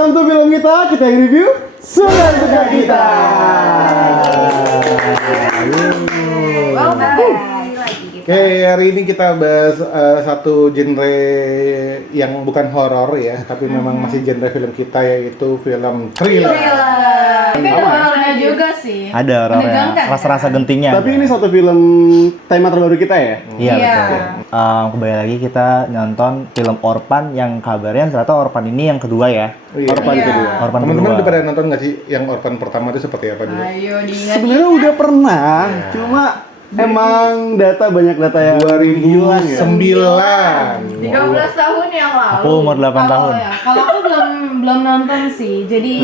welcome to film kita yang review Suka Kita. Oke, hari ini kita bahas satu genre yang bukan horor ya, tapi memang masih genre film kita, yaitu film thriller. Tapi ada horornya juga sih. Ada horornya, rasa-rasa gentingnya. Tapi ini satu film tema terbaru kita ya? Iya betul. Kembali lagi kita nonton film Orphan yang kabarnya ternyata Orphan ini yang kedua ya. Iya. Orphan kedua. Orphan Teman-teman kedua. udah pada nonton nggak sih yang Orphan pertama itu seperti apa dulu? Ayo diingat. Sebenarnya udah pernah, cuma emang banyak data yang hilang ya. 13 tahun yang lalu. Aku umur 8 tahun. Ya. Kalau aku belum nonton sih. Jadi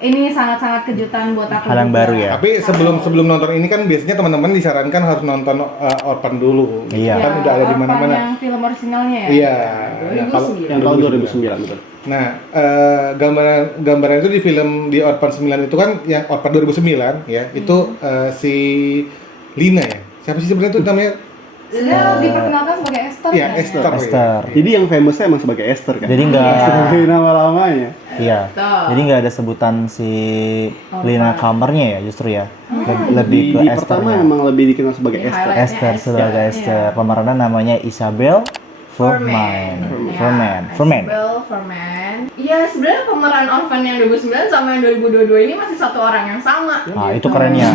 ini sangat-sangat kejutan buat aku. Hal yang juga. baru ya. Tapi sebelum nonton ini kan biasanya teman-teman disarankan harus nonton Orphan dulu. Iya. Kan udah ada di Orphan mana-mana. yang film originalnya ya. Iya. Nah, kalau yang tahun 2009 betul. Nah, gambaran itu di Orphan 9 itu kan yang Orphan 2009 ya, itu si Lina ya. Siapa sih sebenarnya itu namanya? Dia diperkenalkan sebagai Esther. Iya, kan, ya? Esther. Esther. Ya. Jadi yang famousnya emang sebagai Esther kan? Jadi nggak, sebagai nama lamanya. iya. Betul. Jadi nggak ada sebutan si Lina Kamernya ya justru ya. Lebih ke Di pertama Esthernya. emang lebih dikenal sebagai Di Esther. highlight. Esther sebagai Iya. Esther. Pemerannya namanya Isabel Fuhrman. Furman. Iya, sebenarnya pemeran Orphan yang 2009 sama yang 2022 ini masih satu orang yang sama. Nah itu kerennya.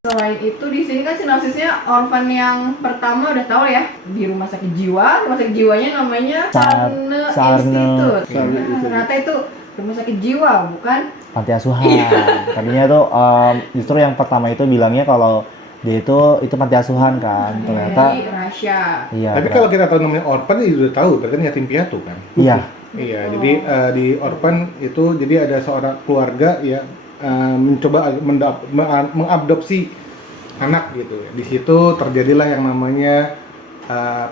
Selain itu di sini kan sinopsisnya Orphan yang pertama udah tahu ya, di rumah sakit jiwa. Rumah sakit jiwanya namanya Sarne Institute. Ternyata itu rumah sakit jiwa, bukan? Panti asuhan. Tadinya tuh justru yang pertama itu bilangnya kalau dia itu panti asuhan kan. Ternyata Jadi rahasia. iya. Tapi kalau kita tahu namanya Orphan ya udah tahu, berarti kan yatim piatu kan? iya. Iya, jadi di Orphan itu jadi ada seorang keluarga ya mencoba mengadopsi anak gitu ya. Di situ terjadilah yang namanya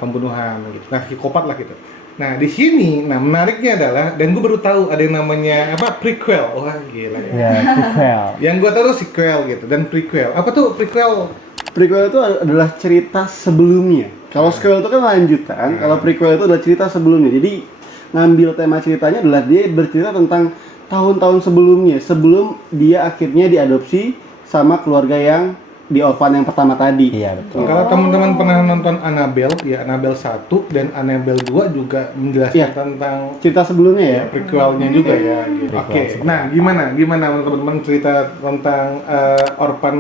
pembunuhan gitu. Nah, psikopat lah gitu. Nah, di sini menariknya adalah, dan gue baru tahu ada yang namanya prequel. Wah, gila ya. Ya, prequel. Yang gue tahu tuh sequel gitu dan prequel. Apa tuh prequel? Prequel itu adalah cerita sebelumnya. Kalau sequel itu kan lanjutan, kalau prequel itu adalah cerita sebelumnya. Jadi ngambil tema ceritanya adalah dia bercerita tentang tahun-tahun sebelumnya, sebelum dia akhirnya diadopsi sama keluarga yang di Orphan yang pertama tadi. Iya, betul. Kalau teman-teman pernah nonton Annabelle, ya Annabelle 1 dan Annabelle 2 juga menjelaskan Iya. tentang Cerita sebelumnya ya. prequelnya juga ya. Gitu. Oke, nah gimana menurut teman-teman cerita tentang Orphan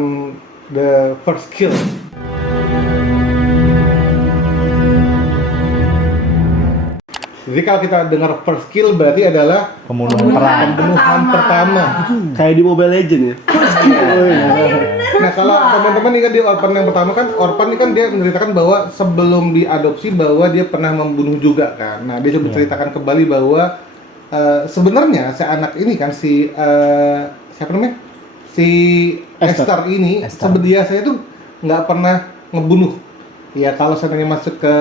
The First Kill? Jadi kalau kita dengar first kill berarti adalah Pembunuhan pertama. Kayak di Mobile Legends ya. Nah, kalau teman-teman ingat di Orphan yang pertama kan, Orphan ini kan dia menceritakan bahwa sebelum diadopsi bahwa dia pernah membunuh juga kan. Nah, dia coba ceritakan kembali bahwa sebenarnya si anak ini kan siapa namanya? Si Esther ini biasanya tuh nggak pernah ngebunuh. Ya kalau seandainya masuk ke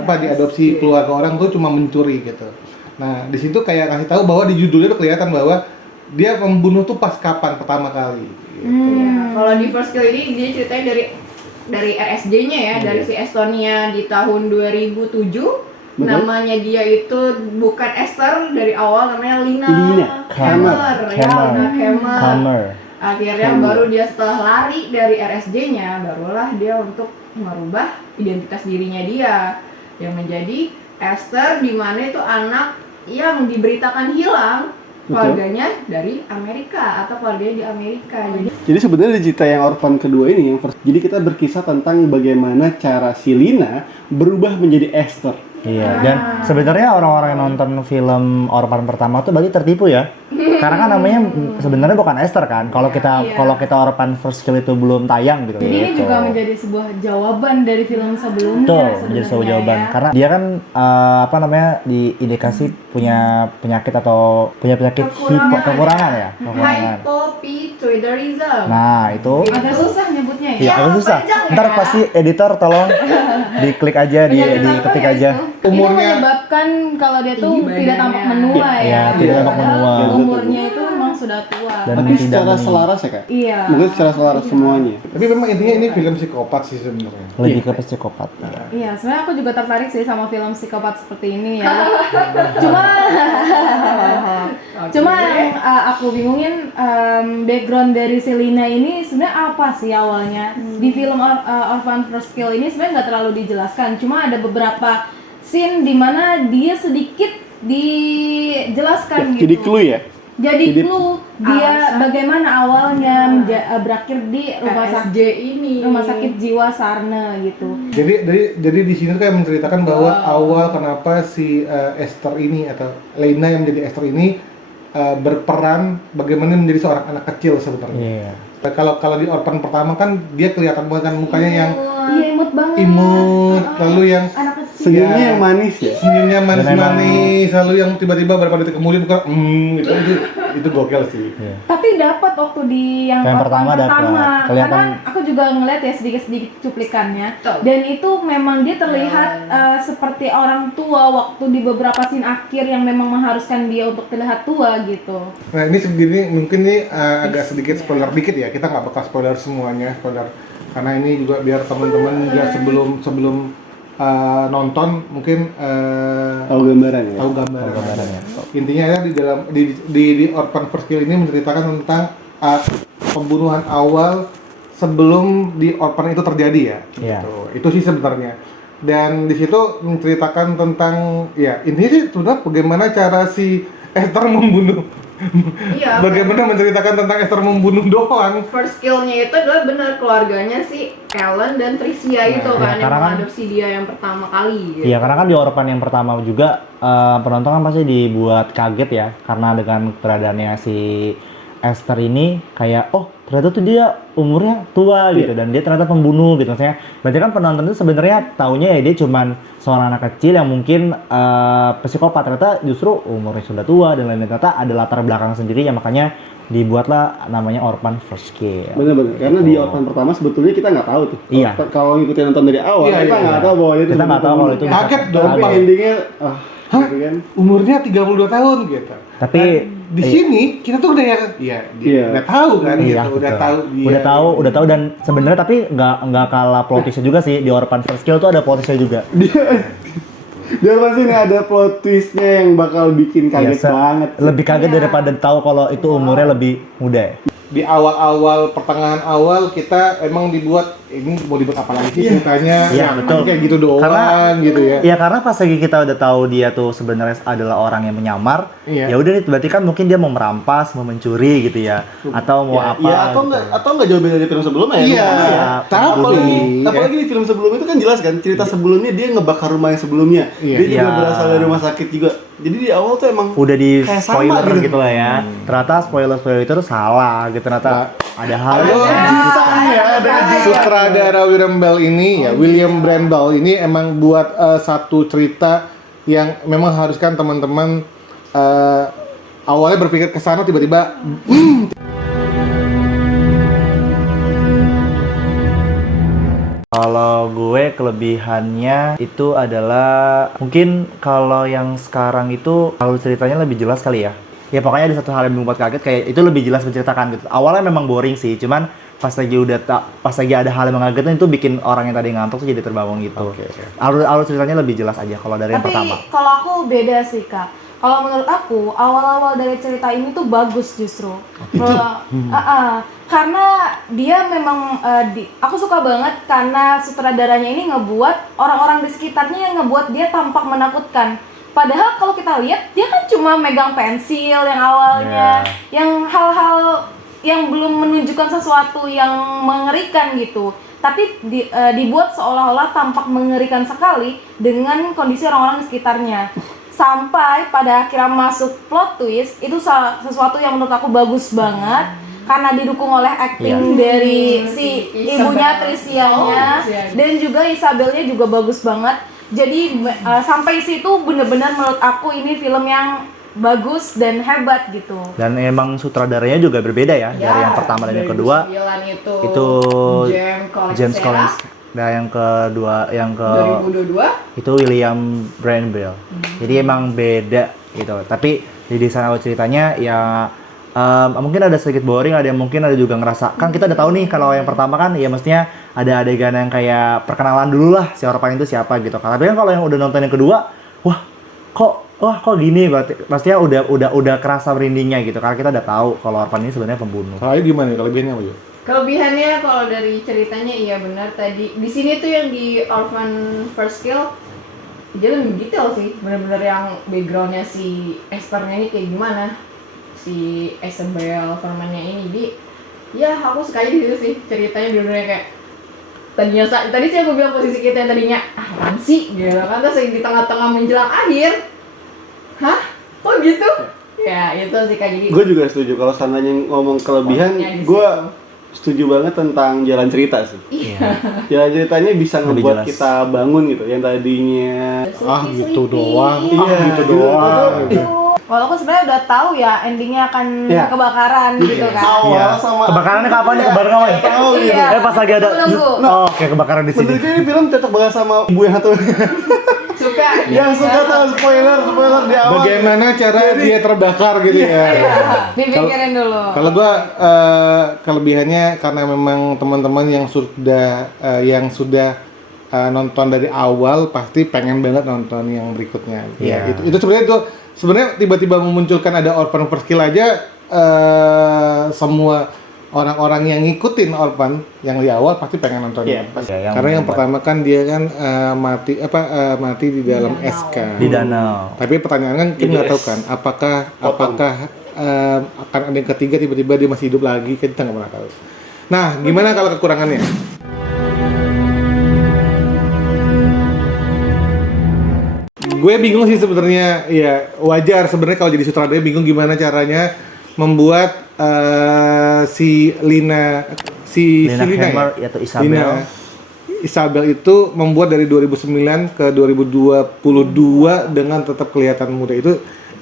diadopsi keluarga orang tuh cuma mencuri gitu. Nah, di situ kayak ngasih tahu bahwa di judulnya tuh kelihatan bahwa dia membunuh tuh pas kapan pertama kali. Kalau di First Kill ini dia ceritanya dari RSJ-nya ya, dari si Estonia di tahun 2007. Namanya dia itu bukan Esther dari awal, namanya Lina Kamer. Akhirnya baru dia setelah lari dari RSJ-nya, barulah dia untuk merubah identitas dirinya dia yang menjadi Esther, di mana itu anak yang diberitakan hilang. Keluarganya dari Amerika atau keluarganya di Amerika. Jadi sebenarnya di cerita yang Orphan kedua ini jadi kita berkisah tentang bagaimana cara si Lina berubah menjadi Esther. Iya, dan sebenarnya orang-orang yang nonton film Orphan pertama tuh berarti tertipu ya. Karena kan namanya sebenarnya bukan Esther kan. Kalau kita Orphan First Kill itu belum tayang gitu. Jadi ini juga menjadi sebuah jawaban dari film sebelumnya. Betul, menjadi sebuah jawaban. Ya. Karena dia kan diindikasi punya penyakit atau punya penyakit kekurangan ya. Hypopituitarism. Nah, itu Agak susah nyebutnya ya. iya, agak susah. panjang Ntar ya. pasti editor tolong diklik aja, diketik aja. Umurnya- Ini menyebabkan kalau dia tuh Tinggi tidak tampak badannya. menua ya. Iya, tidak tampak menua. Umurnya itu memang sudah tua. Dan Tapi tidak secara meni- selaras ya kak? Iya. Mungkin secara selaras semuanya. Tapi memang intinya ini film psikopat sih sebenarnya. lebih ke psikopat. Iya, sebenarnya aku juga tertarik sih sama film psikopat seperti ini ya. Cuma yang aku bingungin background dari Selina ini sebenarnya apa sih awalnya? Di film Orphan First Kill ini sebenarnya nggak terlalu dijelaskan. Cuma ada beberapa scene di mana dia sedikit dijelaskan gitu. Jadi clue ya? Jadi Jadi- clue dia Alasan. bagaimana awalnya berakhir di RSJ ini. rumah sakit jiwa Sarne gitu. Jadi di sini tuh kayak menceritakan bahwa awal kenapa si Esther ini atau Lena yang menjadi Esther ini berperan bagaimana menjadi seorang anak kecil sebenarnya. Iya. Kalau di Orphan pertama kan dia kelihatan banget kan mukanya yang Iya, imut banget. imut, lalu yang Anak kecil. Senyumnya Iya. yang manis ya? senyumnya Dan manis-manis, lalu yang tiba-tiba beberapa detik kemudian bukan itu gokil sih. Iya. Tapi dapat waktu di yang Yang Orphan pertama dapat. Kelihatan- karena aku juga ngeliat ya sedikit-sedikit cuplikannya. Betul. Dan itu memang dia terlihat seperti orang tua waktu di beberapa scene akhir yang memang mengharuskan dia untuk terlihat tua gitu. Nah ini segini mungkin nih agak sedikit spoiler dikit ya, kita nggak bakal spoiler semuanya, spoiler karena ini juga biar teman-teman juga sebelum nonton mungkin Tahu gambaran ya? tahu gambaran. Gambarannya. Intinya ya di dalam di Orphan First Kill ini menceritakan tentang pembunuhan awal sebelum di Orphan itu terjadi ya. Iya. Gitu. Itu sih sebenarnya. Dan di situ menceritakan tentang ya intinya sih sebenarnya bagaimana cara si Esther membunuh. Iya. Bagaimana menceritakan tentang Esther membunuh doang. First kill-nya itu adalah benar keluarganya si Ellen dan Tricia itu kan yang karena kan- mengadopsi dia yang pertama kali. Gitu. Iya, karena kan di Orphan yang pertama juga penonton kan pasti dibuat kaget ya karena dengan keberadaannya si Esther ini kayak oh ternyata tuh dia umurnya tua gitu dan dia ternyata pembunuh gitu maksudnya. Berarti kan penonton itu sebenarnya taunya ya dia cuman seorang anak kecil yang mungkin psikopat, ternyata justru umurnya sudah tua dan lain-lain, ternyata ada latar belakang sendiri ya makanya dibuatlah namanya Orphan First Kill. Bener-bener, karena di Orphan pertama sebetulnya kita nggak tahu tuh. Iya. Kalau ngikutin nonton dari awal, Iya, kita iya, nggak iya. tahu bahwa itu Kita nggak tahu kalau itu bisa- Kaget dong, Tapi pas endingnya, Hah? gitu kan. umurnya 32 tahun gitu. Tapi Di sini kita tuh udah dia Iya. udah tahu kan iya, gitu, udah betul. tahu dia. udah tahu dan sebenarnya tapi nggak kalah plot twist-nya juga sih di Orphan First Kill tuh ada plot twist-nya juga. Dia pasti nih ada plot twistnya yang bakal bikin kaget Biasa. banget. Lebih kaget daripada tahu kalau itu umurnya lebih muda ya. Di awal-awal pertengahan awal kita emang dibuat ini mau dibuat apa lagi sih ceritanya? Iya, Ya, betul. kayak gitu doang Karena- gitu ya. Ya karena pas lagi kita udah tahu dia tuh sebenarnya adalah orang yang menyamar, Iya. ya udah nih berarti kan mungkin dia mau merampas, mau mencuri gitu ya, atau mau Ya, apa? ya, atau gitu. nggak jauh beda dari film sebelumnya ya? Iya. Iya. Apalagi, Iya. apalagi di film sebelumnya itu kan jelas kan cerita sebelumnya dia ngebakar rumah yang sebelumnya. Iya. Dia juga Iya. berasal dari rumah sakit juga. Jadi di awal tuh emang Udah di Kayak sama spoiler gitu. gitu lah ya. Ternyata spoiler itu tuh salah gitu ternyata ada hal Aduh, yang sutradara William Bell ini ya, William Brandel ini emang buat satu cerita yang memang haruskan teman-teman awalnya berpikir ke sana tiba-tiba Kalau gue kelebihannya itu adalah mungkin kalau yang sekarang itu kalau ceritanya lebih jelas kali ya. Ya pokoknya ada satu hal yang membuat kaget kayak itu lebih jelas menceritakan gitu. Awalnya memang boring sih, cuman pas lagi ada hal yang mengagetkan itu bikin orang yang tadi ngantuk tuh jadi terbangun gitu. Alur ceritanya lebih jelas aja kalau dari yang Tapi pertama. kalau aku beda sih kak. Kalau menurut aku awal-awal dari cerita ini tuh bagus justru. Karena dia memang aku suka banget karena sutradaranya ini ngebuat orang-orang di sekitarnya yang ngebuat dia tampak menakutkan. Padahal kalau kita lihat dia kan cuma megang pensil yang awalnya, yang hal-hal yang belum menunjukkan sesuatu yang mengerikan gitu. Tapi dibuat seolah-olah tampak mengerikan sekali dengan kondisi orang-orang di sekitarnya. Sampai pada akhirnya masuk plot twist, itu sesuatu yang menurut aku bagus banget karena didukung oleh acting dari si ibunya Tricia-nya dan juga Isabelnya juga bagus banget. Jadi sampai situ bener-bener menurut aku ini film yang bagus dan hebat gitu. Dan emang sutradaranya juga berbeda ya, dari yang pertama dan yang kedua. 2009 Itu James James Collins. Dan yang kedua, yang ke 2022 itu William Brandel. Jadi emang beda gitu. Tapi di desain awal ceritanya ya mungkin ada sedikit boring, ada yang mungkin ada juga ngerasa kan kita udah tahu nih kalau yang pertama kan ya mestinya ada adegan yang kayak perkenalan dulu lah si Orphan itu siapa gitu. Tapi kan kalau yang udah nonton yang kedua, kok gini, berarti pastinya udah kerasa merindingnya gitu karena kita udah tahu kalau Orphan ini sebenarnya pembunuh. Kalau gimana nih kelebihannya apa yuk? Kelebihannya kalau dari ceritanya iya benar tadi. Di sini tuh yang di Orphan First Kill dia lebih detail sih, benar-benar yang backgroundnya si Esther-nya ini kayak gimana, si Isabel Ferman-nya ini. Jadi ya aku suka aja di situ sih ceritanya, benar-benar kayak tadi sih aku bilang posisi kita yang tadinya apaan sih gitu kan, terus di tengah-tengah menjelang akhir, hah? Oh gitu? Ya itu sih Kak, jadi Gue juga setuju kalau seandainya ngomong kelebihan, poinnya di gue situ. setuju banget tentang jalan cerita sih. Iya. Jalan ceritanya bisa Lebih ngebuat jelas. kita bangun gitu. Yang tadinya Gitu doang. Iya, Gitu doang. Kalau aku sebenarnya udah tahu ya endingnya akan Iya. kebakaran gitu kan. awal Iya. sama Kebakarannya kapan nih? Kebakaran kapan? tahu gitu. Iya. Pas lagi ada Nunggu. oke, kebakaran di sini. Menurutnya ini film cocok banget sama ibu yang satu Suka yang suka tahu spoiler di awal. Bagaimana cara dia terbakar gitu ya? Dipikirin dulu. Kalau gua kelebihannya karena memang teman-teman yang sudah nonton dari awal pasti pengen banget nonton yang berikutnya. Iya. Itu sebenarnya tiba-tiba memunculkan ada Orphan First Kill aja, semua orang-orang yang ngikutin Orphan yang di awal pasti pengen nonton. Iya, Ya, Karena yang pertama kan dia kan mati di dalam Danau. SK. di danau. Tapi pertanyaan kan kita nggak tahu kan, apakah akan ada yang ketiga tiba-tiba dia masih hidup lagi, kita nggak pernah tahu. Nah, gimana kalau kekurangannya? Gue bingung sih sebenarnya, ya wajar sebenarnya kalau jadi sutradara bingung gimana caranya membuat si Lina Hammer ya? yaitu Isabel. Lina Isabel itu membuat dari 2009 ke 2022 dengan tetap kelihatan muda.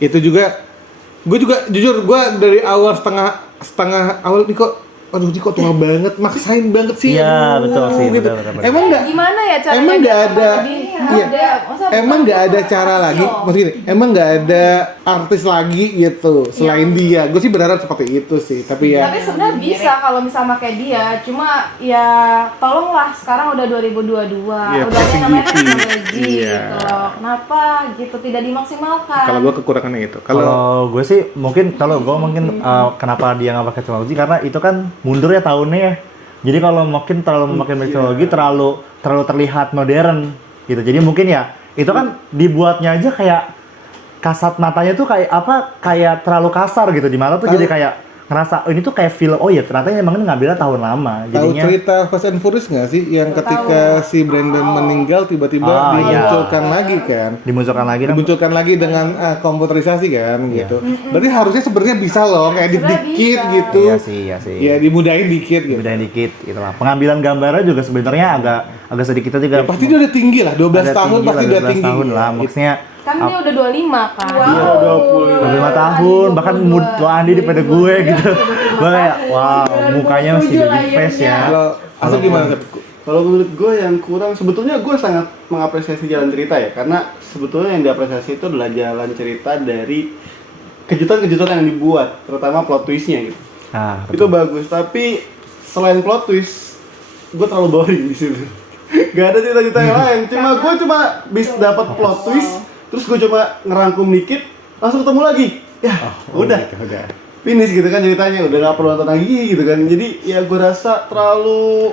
Itu juga gue juga jujur gue dari awal setengah awal nih kok tua banget, maksain banget sih. Iya, betul sih, Gitu. betul. Emang nggak Gimana ya caranya? Emang nggak biar ada, lebih iya. muda? Masa Emang nggak ada cara kecil? lagi, maksud gini, emang nggak ada artis lagi gitu selain dia. Gue sih berharap seperti itu sih, tapi ya. Tapi sebenarnya bisa kalau misalnya pakai dia, cuma ya tolonglah sekarang udah 2022, Iya, udah ada yang namanya creativity. teknologi Iya. gitu loh. Kenapa gitu tidak dimaksimalkan? Kalau gue kekurangannya itu. Kalau Kalau gue sih mungkin kenapa dia nggak pakai teknologi karena itu kan mundur ya tahunnya ya. Jadi kalau mungkin terlalu memakai teknologi terlalu terlihat modern gitu. Jadi mungkin ya itu kan dibuatnya aja kayak kasat matanya tuh kayak terlalu kasar gitu di mata tuh, jadi kayak ngerasa ini tuh kayak film. Oh iya ternyata emang ini ngambilnya tahun lama. tahu Jadinya cerita Fast and Furious nggak sih yang ketika si Brandon meninggal tiba-tiba Ah, dimunculkan lagi kan? dimunculkan lagi kan. Dimunculkan lagi dengan komputerisasi kan Iya. gitu. Berarti harusnya sebenarnya bisa loh edit Sebenarnya dikit bisa. gitu. Iya sih. Ya dimudahin dikit gitu. Bedain dikit gitu lah. Pengambilan gambarnya juga sebenarnya agak sedikit juga. Ya, pasti dia udah tinggi lah, 12 ada tahun tinggi pasti lah, udah 12 tinggi. tahun lah. Maksudnya Kan dia udah 25 kan. Iya, 25 tahun, bahkan tua Andi daripada gue gitu. Gue kayak, wow, mukanya masih baby face ya. Kalau gimana? Sep? Kalau menurut gue yang kurang, sebetulnya gue sangat mengapresiasi jalan cerita ya, karena sebetulnya yang diapresiasi itu adalah jalan cerita dari kejutan-kejutan yang dibuat, terutama plot twistnya gitu. Nah, Itu bagus, tapi selain plot twist, gue terlalu boring di situ. Gak ada cerita-cerita yang lain, gue cuma bisa dapat plot twist, terus gue coba ngerangkum dikit, langsung ketemu lagi. Ya, udah. Gitu, udah. Finish gitu kan ceritanya, udah gak perlu nonton lagi gitu kan. Jadi ya gue rasa terlalu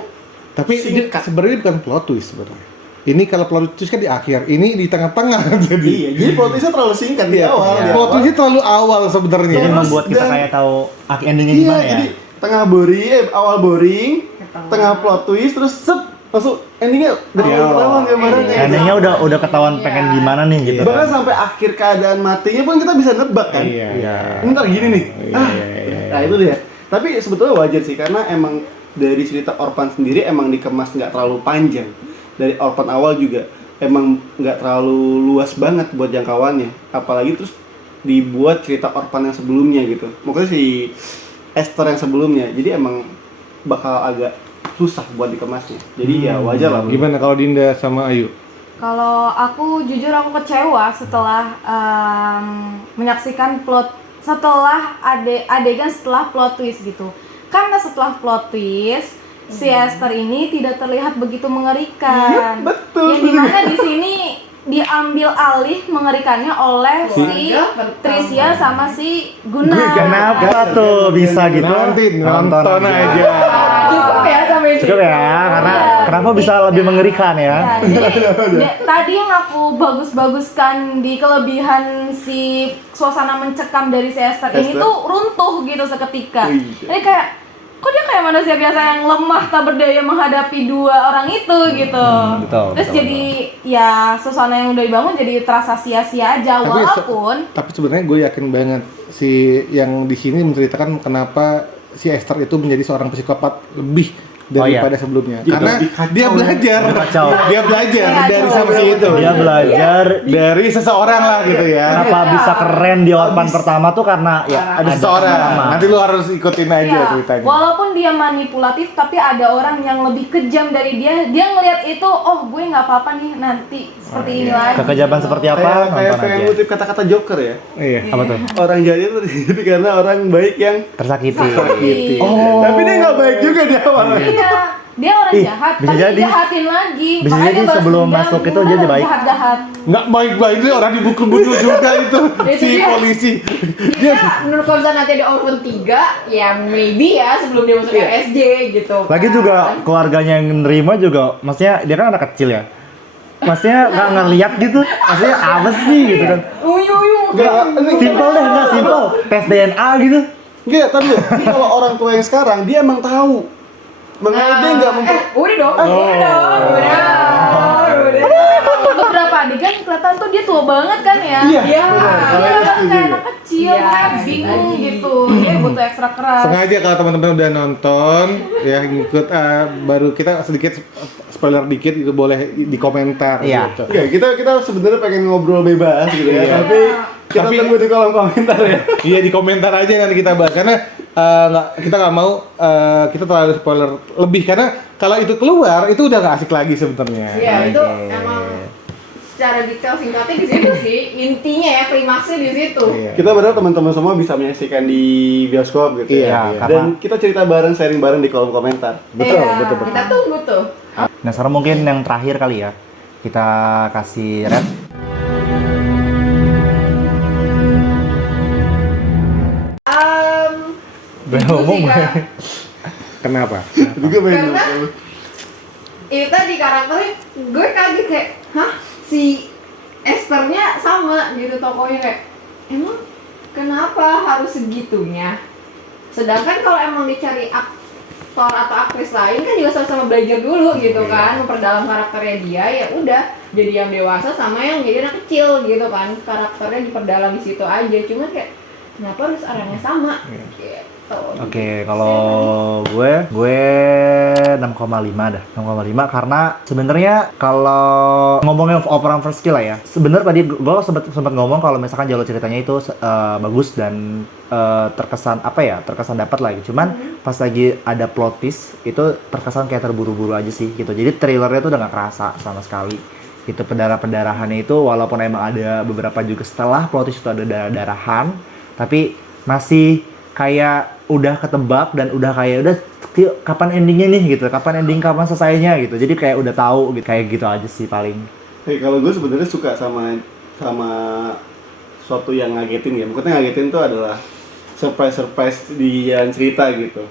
Tapi ini sebenarnya bukan plot twist sebenarnya. Ini kalau plot twist kan di akhir, ini di tengah-tengah jadi. iya, jadi plot twistnya terlalu singkat di awal. Iya. di Plot awal. twistnya terlalu awal sebenarnya. jadi membuat kita dan- kayak tahu endingnya Iya, gimana ya. jadi tengah boring, awal boring, tengah plot twist, terus langsung endingnya udah Iya. ketahuan gambarannya. Endingnya udah ketahuan pengen gimana nih gitu. Bahkan sampai akhir keadaan matinya pun kita bisa nebak kan. Iya, iya. Ini ntar gini nih. Iya, iya, iya. Nah itu dia. Tapi sebetulnya wajar sih karena emang dari cerita Orphan sendiri emang dikemas nggak terlalu panjang. Dari Orphan awal juga emang nggak terlalu luas banget buat jangkauannya. Apalagi terus dibuat cerita Orphan yang sebelumnya gitu. Mungkin si Esther yang sebelumnya. Jadi emang bakal agak susah buat dikemasnya. Jadi ya wajar lah. Gimana kalau Dinda sama Ayu? Kalau aku jujur aku kecewa setelah menyaksikan plot setelah adegan setelah plot twist gitu. Karena setelah plot twist si Esther ini tidak terlihat begitu mengerikan. betul. Yang dimana di sini diambil alih mengerikannya oleh si Tricia sama si Guna. Kenapa tuh bisa gitu? Nanti nonton aja. Cukup ya sampai situ. Cukup ya, karena kenapa bisa lebih mengerikan ya? Ya, jadi tadi yang aku bagus-baguskan di kelebihan si suasana mencekam dari si Esther ini Esther? tuh runtuh gitu seketika. Iya. Jadi kayak kok dia kayak manusia biasa yang lemah tak berdaya menghadapi dua orang itu gitu. betul, Terus betul, jadi ya suasana yang udah dibangun jadi terasa sia-sia aja walaupun Tapi sebenarnya gue yakin banget si yang di sini menceritakan kenapa si Esther itu menjadi seorang psikopat lebih daripada sebelumnya. Ya, Karena lebih kacau dia ya. belajar, Kacau. dia belajar Iya, dari kacau. sama si itu. Dia belajar Dari seseorang lah gitu ya. kenapa bisa keren di Orphan pertama tuh karena ya Ada seseorang. pengalaman. Nanti lu harus ikutin aja ya, ceritanya. walaupun dia manipulatif tapi ada orang yang lebih kejam dari dia. Dia ngelihat itu, oh gue nggak apa-apa nih nanti seperti ini lagi. Kekejaman seperti apa? Kayak Nonton pengen aja. ngutip kata-kata Joker ya. Iya. Apa tuh? Orang jahat itu terjadi karena orang baik yang Tersakiti. sakiti. Oh. Tapi dia nggak baik juga di awal. Iya, dia orang Ih, jahat, bisa tapi jadi. dijahatin lagi. Bisa Makanya jadi dia balas sebelum dendam, masuk itu dia baik. Jahat-jahat. Nggak baik-baik dia orang dibukul-bukul juga itu Itu si dia. polisi. Dia menurut kalau misalnya nanti ada Orphan 3, ya maybe ya sebelum dia masuk RSJ gitu. Lagi kan. juga keluarganya yang nerima juga, maksudnya dia kan anak kecil ya. Maksudnya nggak ngeliat gitu, maksudnya apa sih gitu kan? Uyu. Simpel deh, nggak simpel. Tes DNA gitu. Enggak, tapi kalau orang tua yang sekarang dia emang tahu. Makanya dia nggak Udah dong. Udah. Beberapa adegan kelihatan tuh dia tua banget kan ya. Iya. Iya. Dia kan kayak anak kecil, Iya, kayak bingung lagi. gitu. Dia butuh ekstra keras. Sengaja kalau teman-teman udah nonton ya ngikut baru kita sedikit spoiler dikit itu boleh di komentar. Iya. gitu. Iya, kita sebenarnya pengen ngobrol bebas gitu ya, Iya. tapi kita tunggu di kolom komentar ya. Iya di komentar aja nanti kita bahas karena kita nggak mau kita terlalu spoiler lebih karena kalau itu keluar itu udah nggak asik lagi sebenarnya. Iya, itu emang secara detail singkatnya di situ sih. Intinya ya klimaksnya di situ. Iya. Kita berharap teman-teman semua bisa menyaksikan di bioskop gitu Iya, ya. iya. Dan kita cerita bareng, sharing bareng di kolom komentar. Betul, Iya, betul, betul. Kita tunggu tuh. Nah sekarang mungkin yang terakhir kali ya, kita kasih red. Itu sih Kak. Kenapa? Juga pengen Karena itu tadi karakternya gue kaget kayak, hah si Esthernya sama gitu tokohnya kayak, emang kenapa harus segitunya? Sedangkan kalau emang dicari aktor atau aktris lain kan juga sama-sama belajar dulu gitu kan, memperdalam karakternya dia ya udah jadi yang dewasa sama yang jadi anak kecil gitu kan, karakternya diperdalam di situ aja. Cuma kayak kenapa harus orangnya sama? Gitu. Oke, kalau gue 6,5 dah. 6,5 karena sebenarnya kalau ngomongin overall first skill lah ya. Sebenarnya tadi gue sempat ngomong kalau misalkan jalur ceritanya itu bagus dan terkesan apa ya? Terkesan dapat lagi. Cuman pas lagi ada plot twist itu terkesan kayak terburu-buru aja sih gitu. Jadi trailernya tuh udah gak kerasa sama sekali. Itu pendarahannya itu walaupun emang ada beberapa juga setelah plot twist itu ada darah-darahan, tapi masih kayak udah ketebak dan udah kayak udah kapan endingnya nih gitu, kapan selesainya gitu. Jadi kayak udah tahu gitu, kayak gitu aja sih paling. Kalau gue sebenarnya suka sama suatu yang ngagetin ya. Maksudnya ngagetin tuh adalah surprise di yang cerita gitu.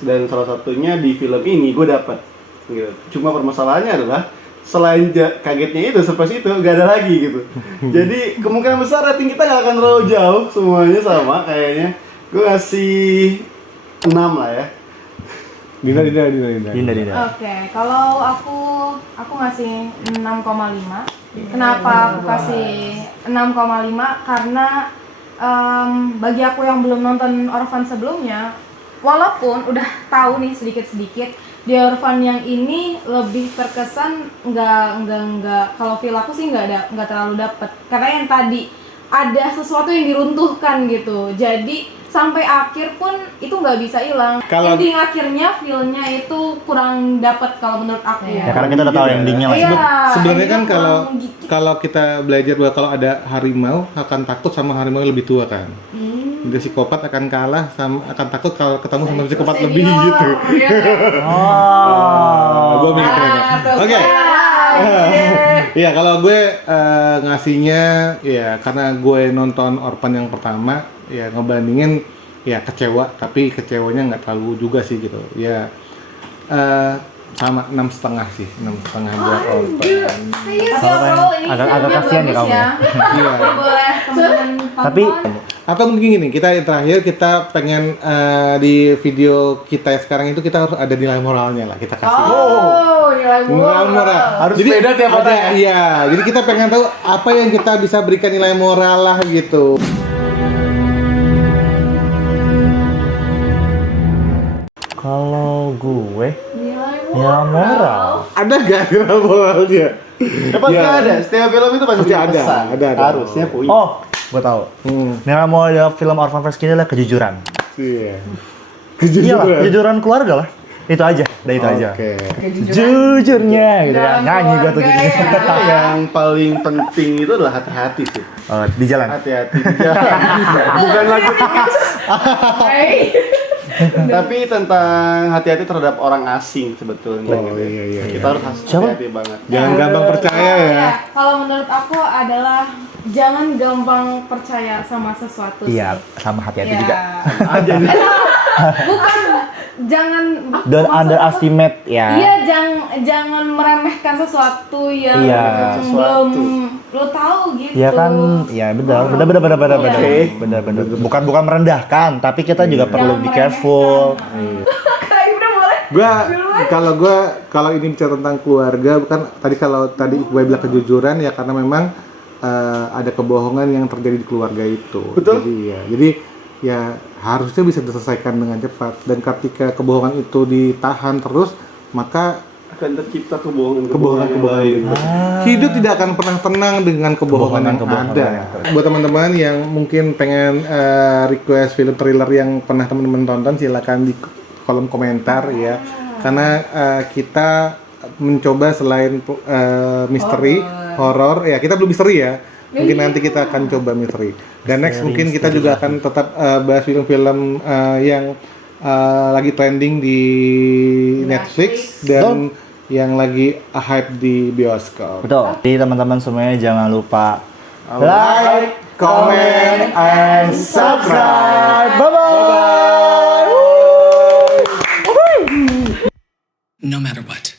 Dan salah satunya di film ini gue dapat gitu. Cuma permasalahannya adalah selain kagetnya itu, surprise itu gak ada lagi gitu. Jadi kemungkinan besar rating kita gak akan terlalu jauh, semuanya sama kayaknya. Gue ngasih 6 lah ya. Dinda. Oke, kalau aku ngasih 6,5. Kenapa aku kasih 6,5? Karena bagi aku yang belum nonton Orphan sebelumnya, walaupun udah tahu nih sedikit-sedikit, di Orphan yang ini lebih terkesan nggak kalau feel aku sih nggak terlalu dapet, karena yang tadi ada sesuatu yang diruntuhkan gitu. Jadi sampai akhir pun itu nggak bisa hilang. Kalau- Ending akhirnya feel-nya itu kurang dapet kalau menurut aku. Ya karena kita udah tahu endingnya lah. Iya, Sebenarnya kan endingnya kalau kurang gitu. kalau kita belajar bahwa kalau ada harimau akan takut sama harimau yang lebih tua kan. Jadi psikopat akan kalah akan takut kalau ketemu sama psikopat lebih gitu. Iya. Oh. Gue mikirnya. Oke. Iya, kalau gue ngasihnya ya karena gue nonton Orphan yang pertama ya ngebandingin ya kecewa, tapi kecewanya nggak terlalu juga sih gitu. Ya sama 6,5 sih, 6,5 buat Orphan. Tapi overall ini Agak filmnya kasihan ya bagus kamu. Iya. Boleh teman-teman Tapi tonton. Atau mungkin gini, kita terakhir kita pengen di video kita sekarang itu kita harus ada nilai moralnya lah kita kasih. Oh, nilai Moral. moral. Harus beda tiap ada, orang ya? Iya, jadi kita pengen tahu apa yang kita bisa berikan nilai moral lah gitu. kalau gue Nilai ya moral. Ada gak nilai moralnya? Ya pasti Ya. ada, setiap film itu pasti Pasti punya ada, pesan. ada. Harusnya punya. Oh, gue tahu. Hmm. Nilai moral film Orphan First Kid adalah kejujuran. Iya. Iya lah, kejujuran keluarga lah. Itu aja, udah itu aja. Oke. Jujurnya gitu kan. Dalam Nyanyi gue tuh keluarga jujur. ya. Yang paling penting itu adalah hati-hati sih. Oh, di jalan. Hati-hati di jalan. Bukan lagi Hey. tapi tentang hati-hati terhadap orang asing sebetulnya. Oh, gitu. iya. Kita harus Siapa? hati-hati banget. Jangan gampang percaya ya. Iya, kalau menurut aku adalah jangan gampang percaya sama sesuatu Iya, sih. sama hati-hati Iya. juga. Aja nih. Bukan jangan Don't maksud aku- underestimate ya. Iya, jangan meremehkan sesuatu yang Iya. belum lo tahu gitu. Iya kan, ya benar. Benar. Bukan merendahkan, tapi kita juga perlu be careful. Kak Ibnu boleh? Kalau ini bicara tentang keluarga, bukan tadi gue bilang kejujuran ya karena memang ada kebohongan yang terjadi di keluarga itu. Betul. Jadi ya harusnya bisa diselesaikan dengan cepat dan ketika kebohongan itu ditahan terus maka Akan tercipta kebohongan kebohongan-kebohongan. Hidup tidak akan pernah tenang dengan kebohongan yang Kebohongan ada. yang terjadi. Buat teman-teman yang mungkin pengen request film thriller yang pernah teman-teman tonton, silakan di kolom komentar ya. Karena kita mencoba selain misteri, horor, ya kita belum misteri ya. Mungkin nanti kita akan coba misteri. Dan next mungkin kita juga akan tetap bahas film-film yang lagi trending di Netflix dan yang lagi hype di bioskop. Betul. Jadi teman-teman semuanya jangan lupa Like, comment, and subscribe. Bye-bye. No matter what.